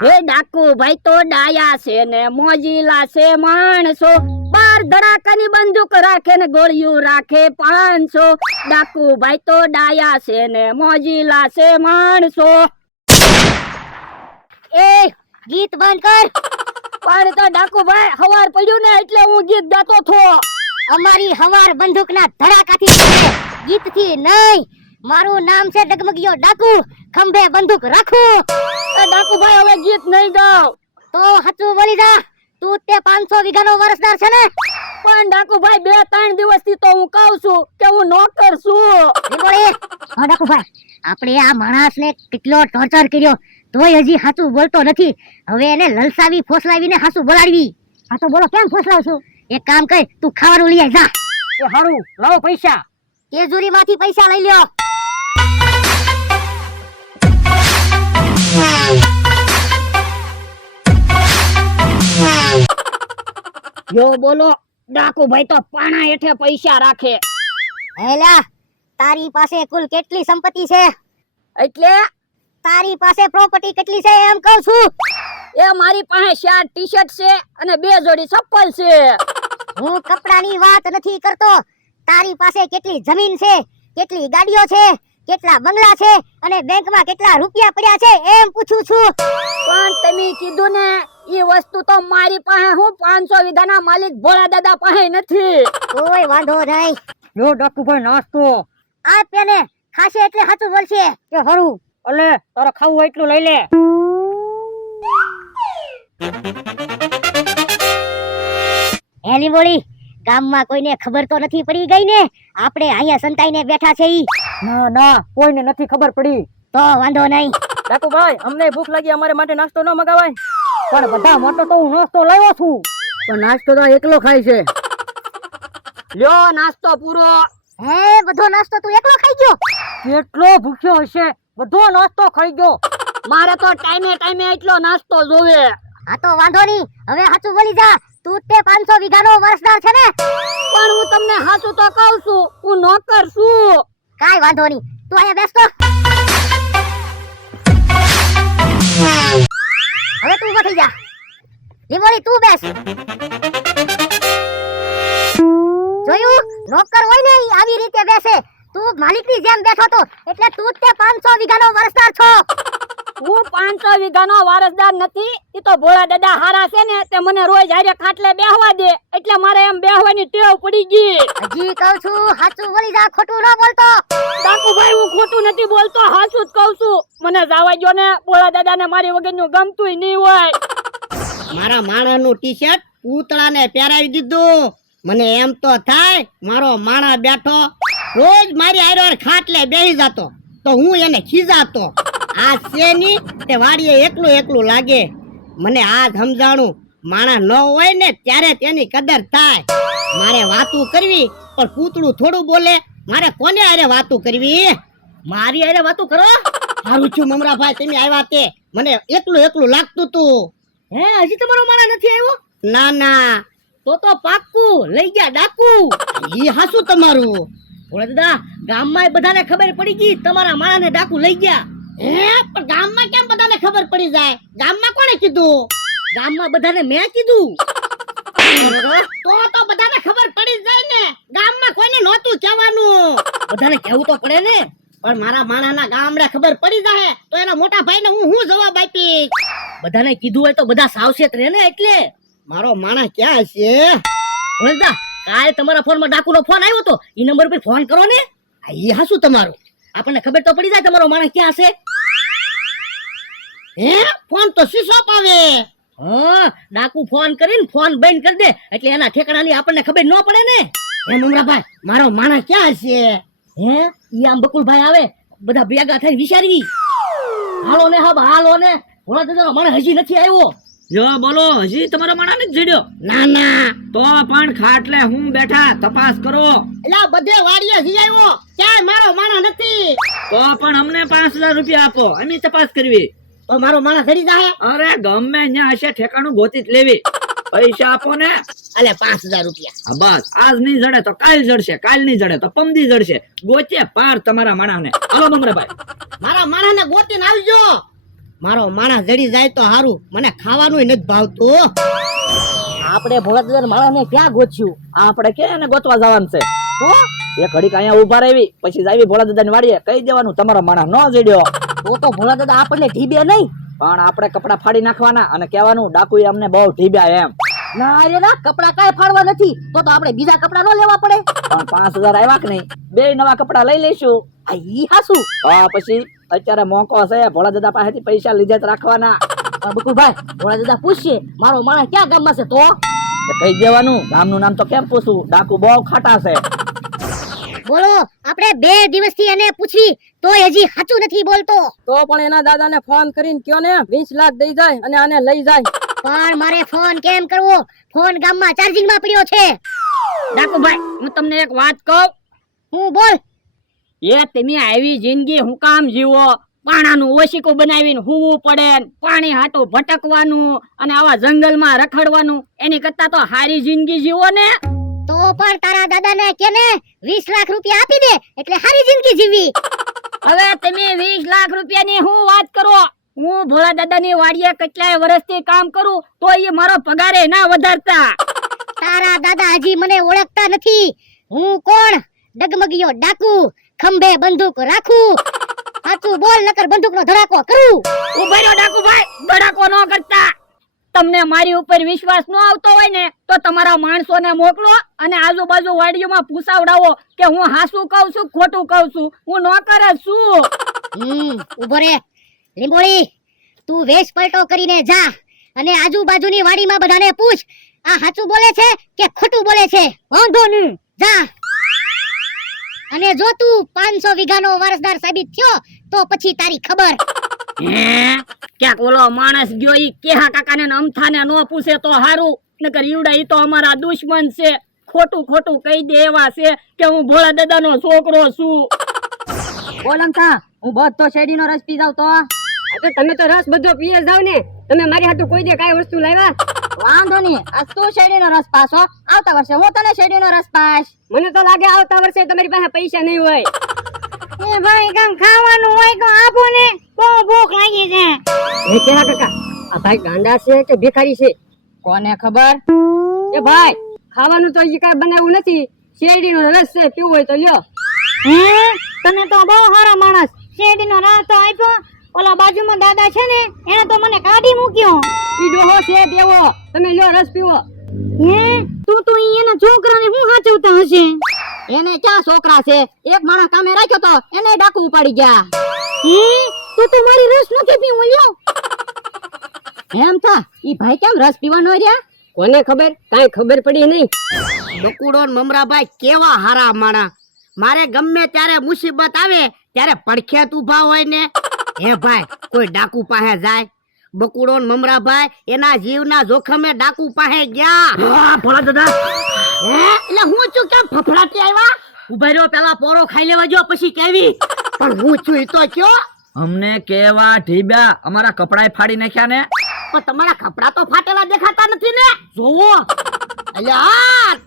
હે ડાકુ ભાઈ તો ડાયા છે ને મોજીલા છે માણસો, બાર ધડાકાની બંદૂક રાખે ને ગોળિયું રાખે 500. ડાકુ ભાઈ તો ડાયા છે ને મોજીલા છે માણસો. એ ગીત બંધ કર. પણ તો ડાકુ ભાઈ હવાર પડ્યું ને એટલે હું ગીત ગાતો થો. અમારી હવાર બંદૂકના ધડાકાથી છે, ગીતથી નહીં. મારું નામ છે ડગમગિયો ડાકુ, ખંભે બંદૂક રાખું. એ ડાકુ ભાઈ હવે ગીત નહીં ગાવ. તો હાચું બોલી જા, તું તે 500 વીઘાનો વારસદાર છે ને? પણ ડાકુ ભાઈ 2-3 દિવસથી તો હું કહું છું કે હું નોકર છું. હા ડાકુ ભાઈ, આપણે આ માણસને કેટલો ટોર્ચર કર્યો તોય હજી હાચું બોલતો નથી. હવે એને લલસાવી ફોસલાવીને હાચું બોલાડવી. હા તો બોલો, કેમ ફોસલાવશું? એક કામ કર, તું ખાવાનું લઈ આય જા. એ હારું, લાવો પૈસા. તેજુરીમાંથી પૈસા લઈ લ્યો. યો બોલો, ડાકુ ભાઈ તો પાણા હેઠે પૈસા રાખે. હેલા, તારી પાસે કુલ કેટલી સંપત્તિ છે? એટલે તારી પાસે પ્રોપર્ટી કેટલી છે એમ કહું છું. એ મારી પાસે 4 ટી-શર્ટ છે અને 2 જોડી ચપ્પલ છે. હું કપડાની વાત નથી કરતો. તારી પાસે કેટલી જમીન છે, કેટલી ગાડીઓ છે, કેટલા બંગલા છે અને બેંકમાં કેટલા રૂપિયા પડ્યા છે એમ પૂછું છું. પણ તમે કીધું ને ઈ વસ્તુ તો મારી પાસે હું 500 વીઘાના માલિક ભોળા દાદા પાસે નથી. કોઈ વાંધો નહીં. યો ડાકુ ભાઈ નાસ્તો. આ પેને ખાશે એટલે સાચું બોલશે. કે હારું, અલે તારે ખાવું એટલું લઈ લે. હેલી બોલી, ગામમાં કોઈને ખબર તો નથી પડી ગઈ ને આપણે અહીંયા સંતાઈને બેઠા છે ઈ? ના ના, કોઈને નથી ખબર પડી. તો વાંધો નહીં. ડાકુ ભાઈ, અમને ભૂખ લાગી, અમારે માટે નાસ્તો ન મગાવાય? પણ બધા માટે તો હું નાસ્તો લાવ્યો છું. પણ નાસ્તો તો એકલો ખાય છે. લ્યો નાસ્તો પૂરો. હે, બધો નાસ્તો તું એકલો ખાઈ ગયો? કેટલો ભૂખ્યો હશે, બધો નાસ્તો ખાઈ ગયો. મારે તો ટાઈમે ટાઈમે એટલો નાસ્તો જોવે. હા તો વાંધો નહીં, હવે સાચું બોલી જા. તું તે 500 વીઘાનો વારસદાર છે ને? પણ હું તમને સાચું તો કહું છું, હું નોકર છું. કાઈ વાંધો નહીં, તું અહીંયા બેસ તો. હવે તું ઉભો થઈ જા. લીંબોળી તું બેસ. જોયું, નોકર હોય ને ઈ આવી રીતે બેસે. તું માલિકની જેમ બેઠો તો એટલે તું તે 500 વીઘાનો વારસદાર છો. હું 500 વીઘાનો વારસદાર નથી. ઈ તો ભોળા દાદા હારા છે ને, તે મને રોજ હારે ખાટલે બેહવા દે, એટલે મારે એમ બેહવાની ટેવ પડી ગઈ. હજી કહું છું, સાચું બોલી જા, ખોટું ન બોલતો. ડાકુ ભાઈ, હું ખોટું નથી બોલતો, હાચું જ કહું છું. મને જાવા જો ને, ભોળા દાદાને મારી વગરનું ગમતું નહીં હોય. મારા માણાનું ટી-શર્ટ પૂતળાને પહેરાવી દીધું. મને એમ તો થાય મારો માણા બેઠો રોજ મારી હારે ખાટલે બેહી જાતો તો હું એને ખીજાતો. આ શેની તે વાડીએ એકલું એકલું લાગે. મને આજ સમજાણું, માણા ન હોય ને ત્યારે તેની કદર થાય. મારે વાતું કરવી પણ પૂતળું થોડું બોલે. મારે કોને હારે વાતું કરવી? મારી હારે વાતું કરો. સારું છું મમરાભાઈ, તમે આવ્યા તે મને એકલું એકલું લાગતું તું. હે, હજી તમારો માણા નથી આવ્યો? ના ના, તો પાક્કું લઈ ગયા ડાકુ. ઈ હાસું તમારું. ભોળા દાદા, ગામમાં બધાને ખબર પડી ગઈ તમારા માણાને ડાકુ લઈ ગયા. હે, પણ ગામમાં કેમ બધાને ખબર પડી જાય? ગામમાં કોણે કીધું? ગામમાં બધાને મેં કીધું. તો બધાને ખબર પડી જાય ને. ગામમાં કોઈને નહોતું કહેવાનું. બધાને કહેવું તો પડે ને. પણ મારા માણાના ગામડે ખબર પડી જાય તો એના મોટા ભાઈને હું જવાબ આપીશ? બધાને કીધું હોય તો બધા સાવચેત રહે ને. એટલે મારો માણા ક્યાં છે? ભોળા દાદા, કાલે તમારા ફોનમાં ડાકુનો ફોન આવ્યો તો, ઈ નંબર પર ફોન કરો ને. ઈ હાસું તમારું. આપણને ખબર તો પડી જાય તમારો માણસ ક્યાં છે. હે, ફોન તો સ્વિચ ઓફ આવે. હા, ડાકુ ફોન કરીને ફોન બંધ કરી દે એટલે એના ઠેકાણાની આપણને ખબર ન પડે ને. હે મમરાભાઈ, મારો માણા ક્યાં છે? હે, ઈ આમ બકુલભાઈ આવે, બધા ભેગા થઈને વિચારવી. હાલો ને હબ, હાલો ને. ભોળા દાદાનો માણસ હજી નથી આવ્યો. જો બોલો, હજી તમારા માણા નથી જડ્યો? ના ના, તો પણ ખાટલે હું બેઠા તપાસ કરો. એલા બધે વાડીએ જઈ આવ્યો, ક્યાંય મારો માણા નથી. તો પણ અમને 5000 રૂપિયા આપો, અમે તપાસ કરવી. તો મારો માણા ધરી જાય. અરે ગમે ત્યાં હશે ઠેકાણું ગોતી જ લેવી. પૈસા આપો ને. અલે 5000 રૂપિયા. હા બસ, આજ નહીં જડે તો કાલ જડશે, કાલ નહીં જડે તો પમદી જડશે. ગોચે પાર તમારા માણાને. હાલો મમરાભાઈ. મારા માણાને ગોતીને આવજો. મારો માણસ જડી જાય તો હારું, મને ખાવાનું નથી ભાવતું. આપણે ભોળા દાદા માણસને ક્યાં ગોચ્યું? આપણે કે એને ગોતવા જવાનું છે. તો એ ઘડીક અહીંયા ઉભા રહેવી, પછી જાવી ભોળા દાદાની વાડીએ કહી દેવાનું તમારો માણસ ન જડ્યો. તો ભોળા દાદા આપણને ઢીબે નહીં. પણ આપણે કપડા ફાડી નાખવાના અને કહેવાનું ડાકુએ અમને બહુ ઢીબ્યા એમ. ના રે ના, કપડા કાંઈ ફાડવા નથી. તો આપણે બીજા કપડા ન લેવા પડે. પણ 5000 આવ્યા કે નહીં, 2 નવા કપડા લઈ લઈશું. આ ઈ હાસું. પછી અત્યારે મોકો છે, ભોળા દાદા પાસેથી પૈસા લીધે જ રાખવાના. પણ બકુભાઈ, ભોળા દાદા પૂછશે મારો માણસ ક્યાં ગામમાં છે? તો કહી દેવાનું, ગામનું નામ તો કેમ પૂછું, ડાકુ બહુ ખાટા છે. બોલો, આપણે 2 દિવસથી એને પૂછી તો હજી સાચું નથી બોલતો. તો પણ એના દાદાને ફોન કરીને કયો ને 20 લાખ દઈ જાય અને આને લઈ જાય. પણ મારે ફોન કેમ કરવો? ફોન ગામમાં ચાર્જિંગમાં પડ્યો છે. ડાકુભાઈ, હું તમને એક વાત કહું. હું બોલ. એ તમે આવી જિંદગી હું કામ જીવો? પાણાનું ઓશિકું બનાવીને હુવું પડે, પાણી હાટું ભટકવાનું અને આવા જંગલમાં રખડવાનું, એની કરતા તો હારી જિંદગી જીવો ને. તો પણ તારા દાદાને કે ને 20 લાખ રૂપિયા આપી દે એટલે સારી જિંદગી જીવી. હવે તમે 20 લાખ રૂપિયાની હું વાત કરો? હું ભોળા દાદાની વાડીએ કેટલાય વર્ષથી કામ કરું તો એ મારો પગારે ના વધારતા. તારા દાદા હજી મને ઓળખતા નથી. હું કોણ? ડગમગિયો ડાકુ, ખંભે બંદૂક રાખું. સાચું બોલ નકર બંદૂકનો ધડાકો કરું. ઉભા રહ્યો ડાકુભાઈ, ધડાકો ન કરતા. તમને મારી ઉપર વિશ્વાસ ન આવતો હોય ને તો તમારા માણસોને મોકલો અને આજુબાજુ વાડીઓમાં પૂછાવડાવો કે હું હાસું કહું છું ખોટું કહું છું, હું નોકર જ છું. ઉભો રે લીંબોળી, તું વેશ પલટો કરીને જા અને આજુબાજુની વાડીમાં બધાને પૂછ આ સાચું બોલે છે કે ખોટું બોલે છે. વાંધો નહીં, જા. અને જો તું 500 વીઘાનો વારસદાર સાબિત થયો તો પછી તારી ખબર. ક્યાંક ઓલો માણસ ગયો ઈ કેહા કાકાને ને અમથાને ન પૂછે તો હારું, નકર ઈવડા ઈ તો અમારા દુશ્મન છે. ખોટું ખોટું કહી દે એવા છે કે હું ભોળા દાદાનો છોકરો છું. બોલ અમથા, હું બધો શેરડીનો રસ પી જાવ તો. તમે તો રસ બધો પીએ જાવ ને, તમે મારી હાટુ કોઈ દે કાઈ વસ્તુ લાવ્યા? વાંધો નહીં, આજ તું શેરડીનો રસ પાસો, આવતા વર્ષે હું તને શેરડીનો રસ પાસ. મને તો લાગે આવતા વર્ષે તમારી પાસે પૈસા નહીં હોય. એ ભાઈ કામ ખાવાનું હોય તો આપો ને, બહુ ભૂખ લાગી છે. એ કેવા કાકા, આ ભાઈ ગાંડા છે કે ભિખારી છે? કોને ખબર? એ ભાઈ, ખાવાનું તો હજી કાંઈ બનાવ્યું નથી, શેરડીનો રસ છે, પીવું હોય તો લ્યો. તને તો બહુ સારા માણસ, શેરડીનો રસ તો આપ્યો. ઓલા બાજુમાં દાદા છે ને, એને તો મને કાઢી મૂક્યો. ઈ ડોહો છે દેવો, તમે લ્યો રસ પીવો. તું તો એના છોકરાને હું સાચવતા હશે? એને ક્યાં છોકરા છે? એક માણસ કામે રાખ્યો તો એને ડાકુ ઉપાડી ગયા. તું મારી રસ નથી પીવો લ્યો. એમ થા, ઈ ભાઈ કેમ રસ પીવાનો રહ્યા? કોને ખબર, કાંઈ ખબર પડી નહીં. બકુડો ને મમરાભાઈ કેવા હારા માણા. મારે ગમે ત્યારે મુસીબત આવે ત્યારે પડખે ઉભા હોય ને. હે ભાઈ, કોઈ ડાકુ પાસે જાય? બકુડો ને મમરાભાઈ એના જીવના જોખમે ડાકુ પાસે ગયા. ભોળા દાદા, એટલે હું છું કેમ ફફડાટી આવ્યા? ઉભા રહ્યો, પેલા પોરો ખાઈ લેવા જો પછી કેવી. પણ હું છું ઈ તો કયો. અમને કેવા ઢીબ્યા, અમારા કપડાય ફાડી નાખ્યા ને. પણ તમારા કપડા તો ફાટેલા દેખાતા નથી ને. જોવો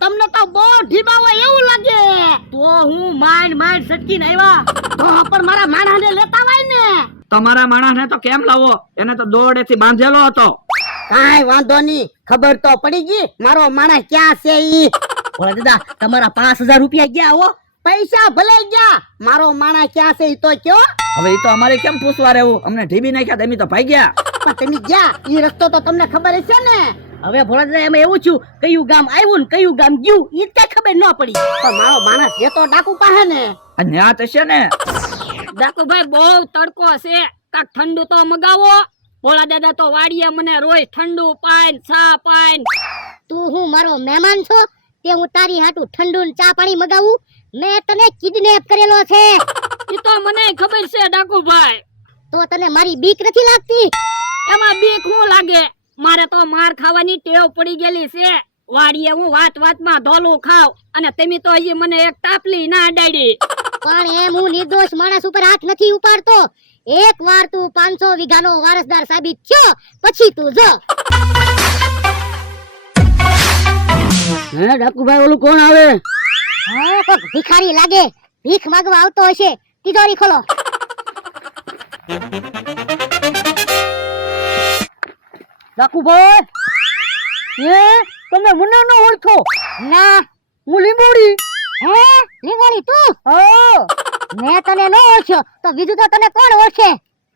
તમને તો બહુ ઢીબા હોય એવું લાગે. તો હું માઇન્ડ સટકીને આવ્યા. તો પણ મારા માણસને લેતા હોય ને. તમારા માણસને તો કેમ લાવો? એને તો દોરડેથી બાંધેલો હતો. કાંઈ વાંધો નહીં, ખબર તો પડી ગઈ મારો માણસ ક્યાં છે. ઈ ભોળા દાદા, તમારા 5000 રૂપિયા ગયા હો. પૈસા ભલે ગયા, મારો માણસ ક્યાં છે ઈ તો કયો. હવે ઈ તો અમારે કેમ પૂછવા રહેવું? અમને ઢીબી નાખ્યા, તમે તો ભાઈ ગયા. પણ તમે ગયા ઈ રસ્તો તો તમને ખબર હશે ને. હવે ભોળા દાદા, એમાં એવું છું, કયું ગામ આવ્યું ને કયું ગામ ગયું ઈ કઈ ખબર ન પડી. પણ મારો માણસ એ તો ડાકુ પાસે ને. આ ન્યા થશે ને. ડાકુભાઈ, બહુ તડકો છે, કાક ઠંડુ તો મગાવો. ભોળા દાદા તો વાડીએ મને રોજ ઠંડુ પાન, ચા પાન. તું હું મારો મહેમાન છો તે હું તારી હાટુ ઠંડુ ને ચા પાણી મગાવું? મેં તને કિડનેપ કરેલો છે. ઈ તો મને ખબર છે ડાકુભાઈ. તો તને મારી બીક નથી લાગતી? એમાં બીક હું લાગે? મારે તો માર ખાવાની ટેવ પડી ગયેલી છે. વાડીએ હું વાતમાં ધોલું ખાવ અને તમે તો હજી મને એક તાપલી ના અડાડી. પણ એમ હું નિર્દોષ માણસ ઉપર હાથ નથી ઉપાડતો. એક વાર તું 500 વીઘાનો વારસદાર સાબિત થયો પછી તું જો. હે ડાકુભાઈ, ઓલું કોણ આવે? હા, કોક ભિખારી લાગે, ભીખ માંગવા આવતો હશે. તિજોરી ખોલો. ડાકુભાઈ તમે મને ન ઓળખો? ના હું લીંબોડી. હે લીંગોળી તું હા મેં તને ન ઓળખ્યો તો બીજું તો તને કોણ ઓળખે?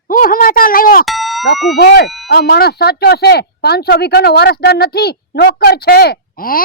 હું સમાચાર લાવ્યો? ડાકુભાઈ આ માણસ સાચો છે. 500 વીઘાનો વારસદાર નથી, નોકર છે. હે